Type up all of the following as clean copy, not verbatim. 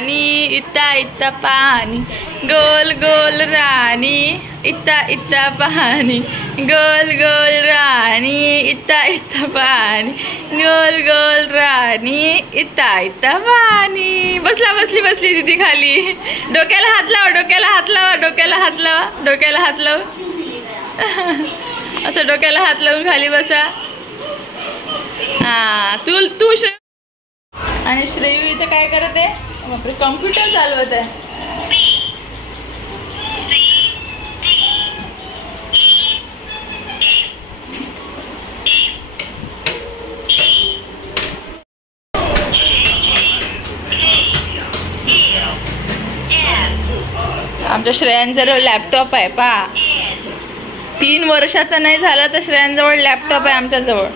पाणी इत्ता इत्ता पाणी गोल गोल राणी इत्ता इत्ता पाणी गोल गोल राणी इत्ता इत्ता पाणी गोल गोल राणी इत्ता इत्ता पाणी। बसला बसली बसली दीदी खाली। डोक्याला हात लावा डोक्याला हात लावा डोक्याला हात लावा डोक्याला हात लावा असं डोक्याला हात लावून खाली बसा। हा तू तू आणि श्रेयू इथे काय करत आहे? बापरे कॉम्प्युटर चालवत आहे। आमच्या श्रेयांजवळ लॅपटॉप आहे पा 3 वर्षाचा नाही झाला तर श्रेयांजवळ लॅपटॉप आहे आमच्या जवळ।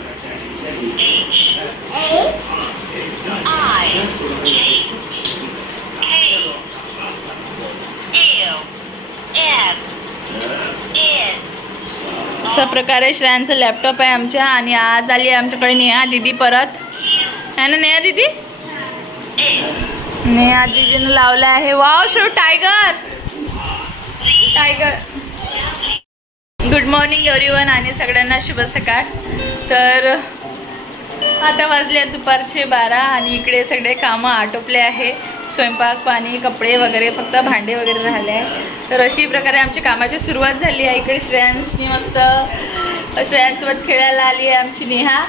अशा प्रकारे श्रेयांचं लॅपटॉप आहे आमच्या। आणि आज आली आमच्याकडे नेहा दीदी परत है ना नेहा दीदी? नेहा दीदीनं लावला आहे। Wow Shreyu tiger tiger. Good morning everyone आणि सगळ्यांना शुभ सकाळ। तर आता वाजले दुपारचे 12 आणि इकडे सगळे कामं आटोपले आहे। स्वयंपाक पाणी कपडे वगैरे फक्त भांडे वगैरे राहिले आहे। तर अशी प्रकारे आमच्या कामाची सुरुवात झाली आहे। इकडे श्रेयांशनी मस्त श्रेयांसोबत खेळायला आली आहे आमची नेहा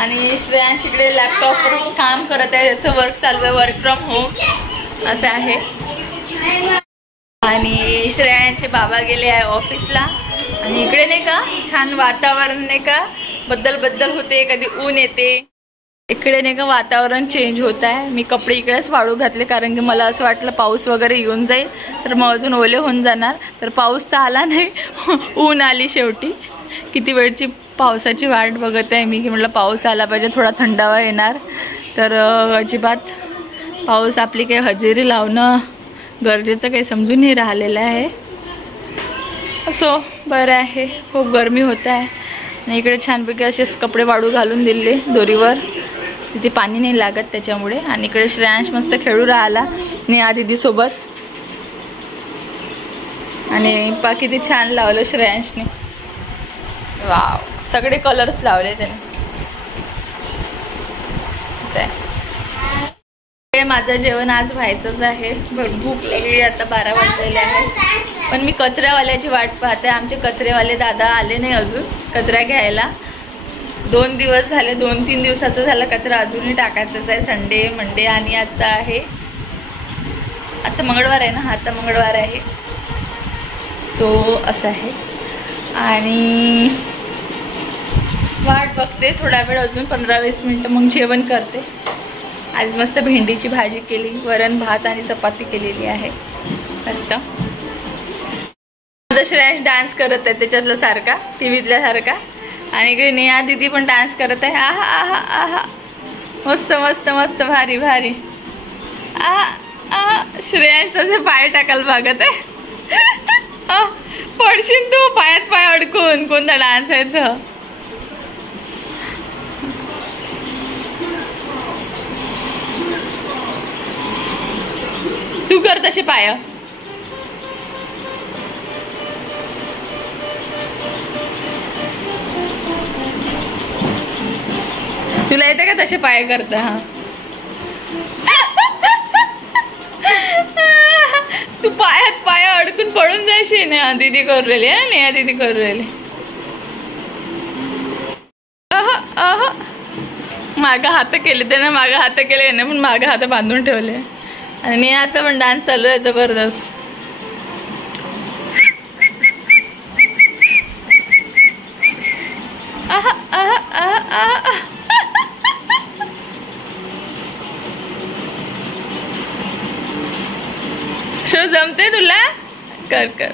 आणि श्रेयांश इकडे लॅपटॉपवर काम करत आहे। त्याचं वर्क चालू आहे वर्क फ्रॉम होम असं आहे। आणि श्रेयांचे बाबा गेले आहे ऑफिसला आणि इकडे नाही का छान वातावरण नाही का बद्दल होते कधी ऊन येते। इकडे नाही का वातावरण चेंज होत आहे। मी कपडे इकडेच वाळू घातले कारण की मला असं वाटलं पाऊस वगैरे येऊन जाईल तर मग अजून ओले होऊन जाणार। तर पाऊस तर आला नाही ऊन आली शेवटी। किती वेळची पावसाची वाट बघत आहे मी की म्हटलं पाऊस आला पाहिजे थोडा थंडावा येणार। तर अजिबात पाऊस आपली काही हजेरी लावणं गरजेचं काही समजून नाही राहिलेलं आहे। असो बरं आहे। खूप गरमी होत आहे आणि इकडे छानपैकी असेच कपडे वाळू घालून दिले दोरीवर तिथे पाणी नाही लागत त्याच्यामुळे। आणि इकडे श्रेयांश मस्त खेळू राहिला नेहा दीदी सोबत आणि पा किती छान लावलं श्रेयांशने। वाव सगळे कलर्स लावले त्याने। माझं जेवण आज व्हायचंच आहे। भूक लागली आता 12 वाजलेले आहे पण मी कचऱ्यावाल्याची वाट पाहते। आमचे कचरेवाले दादा आले नाही अजून कचरा घ्यायला। 2 दिवस झाले 2-3 दिवसाचा झाला कचरा अजूनही टाकायचाच आहे। संडे मंडे आणि आजचा आहे आजचा मंगळवार आहे ना आजचा मंगळवार आहे। सो असं आहे आणि वाट बघते थोडा वेळ अजून 15-20 मिनिटं मग जेवण करते। आज मस्त भेंडीची भाजी केली वरण भात आणि चपाती केलेली आहे मस्त। माझा श्रेयांश डान्स करत आहे त्याच्यातला सारखा टीव्हीतल्या सारखा आणि इकडे नेहा दीदी पण डान्स करत आहे। आहा आहा आहा मस्त मस्त मस्त भारी भारी। आहा श्रेयांश तसे पाय टाकायला बघत आहे। पडशील तू पायात पाय अडकून। कोणता डान्स आहे तो? तू कर तसे पाय। तुला येते का तसे पाय करता? हा तू पायात पाय अडकून पडून जाशील। नेहा दीदी करू राहिली आहे नेहा दीदी करू राहिली। मागं हात केले त्याने मागं हात केले ना पण मागं हात बांधून ठेवले आणि नेहाचा पण डान्स चालू आहे जबरदस्त। शो जमते तुला? कर कर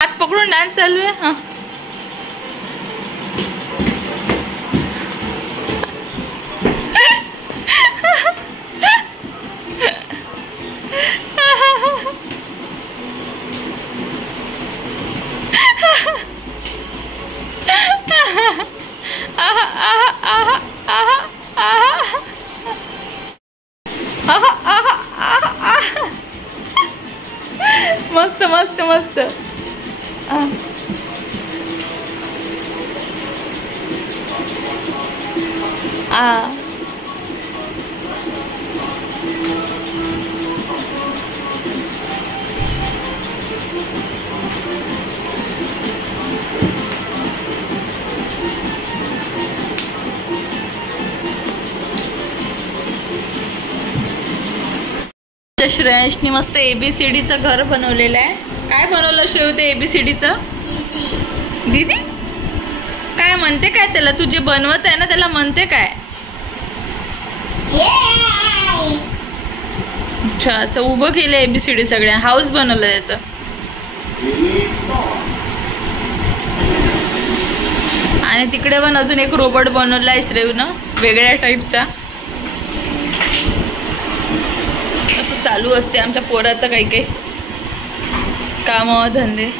हात पकडून डान्स चालू आहे। हा श्रेयांशनी मस्त ABCDचं घर बनवलेलं आहे. काय बनवलं श्रेय ते ABCDचं? दीदी काय म्हणते काय त्याला? तू जे बनवत आहे ना त्याला म्हणते काय? अच्छा, असं उभं केलं ABCD सगळ्या. हाऊस बनवलं त्याचं. आणि तिकडे पण अजून एक रोबोट बनवलाय श्रेयूनं वेगळ्या टाईपचा. असं चालू असते आमच्या पोराचं काही काही काम धंदे.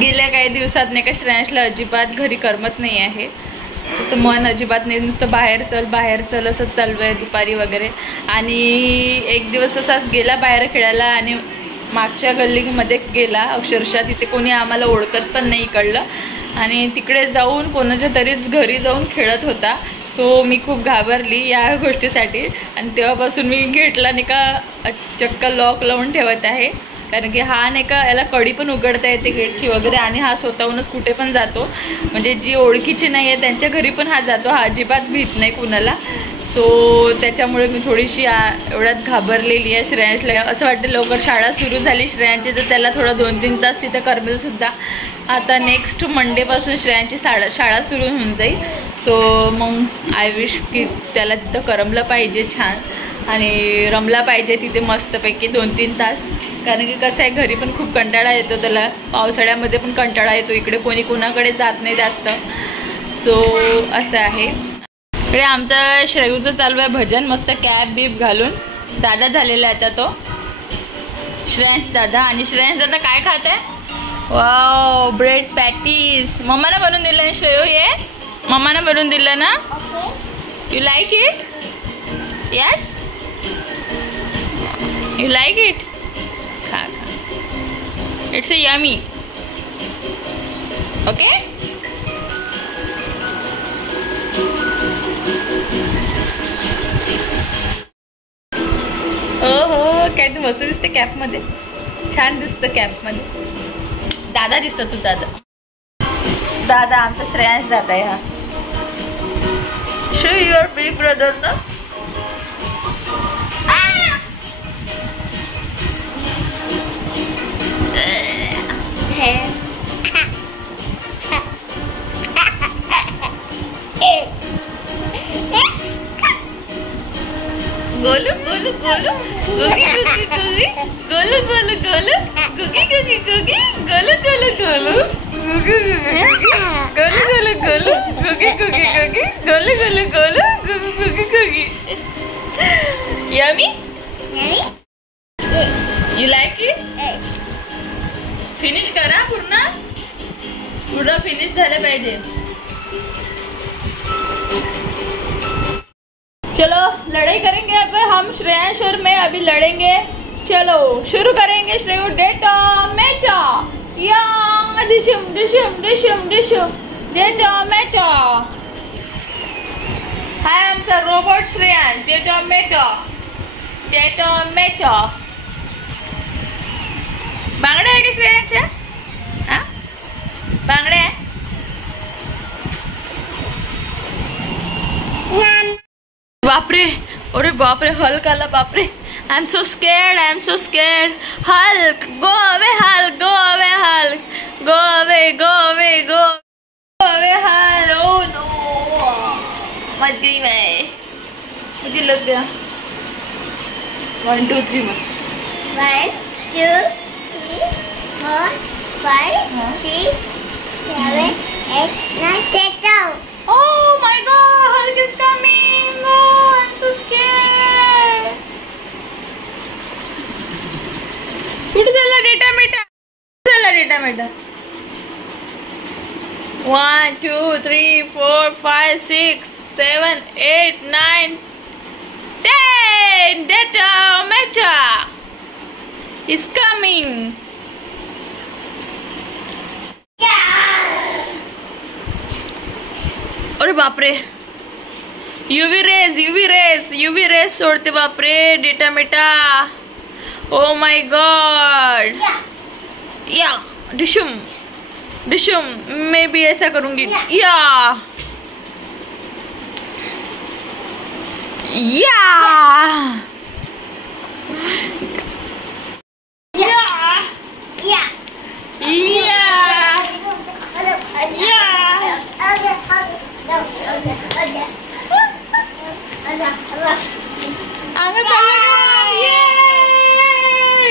गेल्या काही दिवसात नाही का श्रेयांशला अजिबात घरी करमत नाही आहे. मन अजिबात नाही, नुसतं बाहेर चल असंच चालू आहे दुपारी वगैरे. आणि एक दिवस असाच गेला बाहेर खेळायला आणि मागच्या गल्लीमध्ये गेला. अक्षरशः तिथे कोणी आम्हाला ओळखत पण नाही इकडलं. आणि तिकडे जाऊन कोणाच्या तरीच घरी जाऊन खेळत होता. सो मी खूप घाबरली या गोष्टीसाठी. आणि तेव्हापासून मी गेटला नाही का चक्क लॉक लावून ठेवत आहे. कारण की हा नाही का याला कडी पण उघडता येते गेटची वगैरे. आणि हा स्वतःहूनच कुठे पण जातो. म्हणजे जी ओळखीची नाही आहे त्यांच्या घरी पण हा जातो. हा अजिबात भीत नाही कुणाला. सो त्याच्यामुळे मी थोडीशी एवढ्यात घाबरलेली आहे. श्रेयांशला असं वाटतं लवकर शाळा सुरू झाली श्रेयांची तर त्याला थोडं 2-3 तास तिथं करमेल सुद्धा. आता नेक्स्ट मंडेपासून श्रेयांची शाळा सुरू होऊन जाईल. सो मग आय विश की त्याला तिथं करमलं पाहिजे छान आणि रमला पाहिजे तिथे मस्तपैकी 2-3 तास. कारण की कसं आहे घरी पण खूप कंटाळा येतो त्याला. पावसाळ्यामध्ये पण कंटाळा येतो. इकडे कोणी कुणाकडे जात नाही जास्त. सो असं आहे. इकडे आमचं श्रेयूचं चालू आहे भजन मस्त कॅप बीप घालून. दादा झालेला आहे आता तो श्रेयांश दादा. आणि श्रेयांश दादा काय खात आहे? Wow, bread patties. मम्माला बनवून दिलं ना श्रेयू? हे मम्मानं बनवून दिलं ना? You like it? Yes, you like it? खा खा. It's a yummy. ओके. हो काय तू मस्त दिसते कॅपमध्ये. छान दिसतं कॅपमध्ये. दादा दिसतो तू. दादा आमचा श्रेयांश दादा आहे हा. शो युअर बिग ब्रदर ना. Golu Golu Golu Gugi Gugi Gugi Golu Golu Golu Gugi Gugi Gugi Golu Golu Golu Gugi Gugi Golu Golu Golu Gugi Gugi Gugi Golu Golu Golu Gugi Gugi. Yummy, you like it? Finish करा पूर्ण फिनिश झालं पाहिजे. चलो लड़ाई करेंगे अब हम. श्रेयांश और मैं अभी लड़ेंगे. चलो शुरू करेंगे. श्रेयू डेटा मेटा या डिशम डिशम डिशम डिशम डेटा मेटा. हाय आमचा robot Shreyansh. Data Meta data Meta. बांगड्या आहे का श्रेयांशच्या? हा बांगड्या आहे. बापरे, अरे बापरे, हल्क आला बापरे. I am so scared, I am so scared. Hulk go away, Hulk go away, Hulk go away, go away, go away Hulk. Oh no, मच गई मैं. मुझे लग गया. 1 2 3 1 2 3 4 5 6 7 8 9 10. Oh my God, Hulk is coming. Oh, I'm so scared. कुठे चालला data Meta? चालला data Meta. 1 2 3 4 5 6 7 8 9 10. Data meta is coming. Yeah. अरे बापरे, यूवी रेस सोडते बापरे data Meta. Oh my God. या डिशुम डिशुम, मैं भी ऐसा करूंगी. या या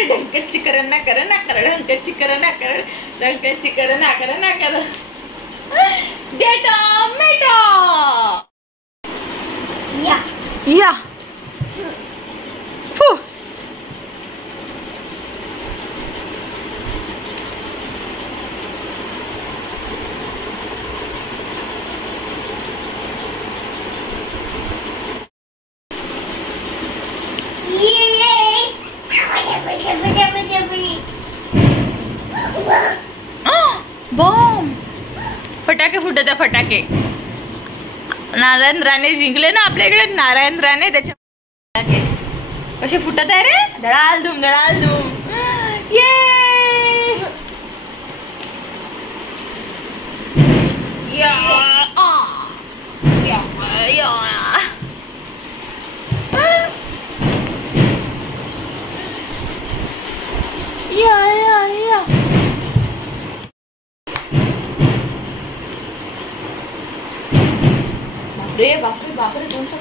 ढंकची कर ना कर ना कर ढंकची कर ना कर ढंकची कर ना कर ना कर डेटा मेटा. या फुस. बॉम्ब. फटाके फुटत आहे फटाके. नारायण राणे जिंकले ना आपल्या इकडे. नारायण राणे त्याच्या फटाके कसे फुटत आहे रे. धडाल धूम धडाल धूम. ये या या या या या या. बापरे बापरे बापरे, कोणता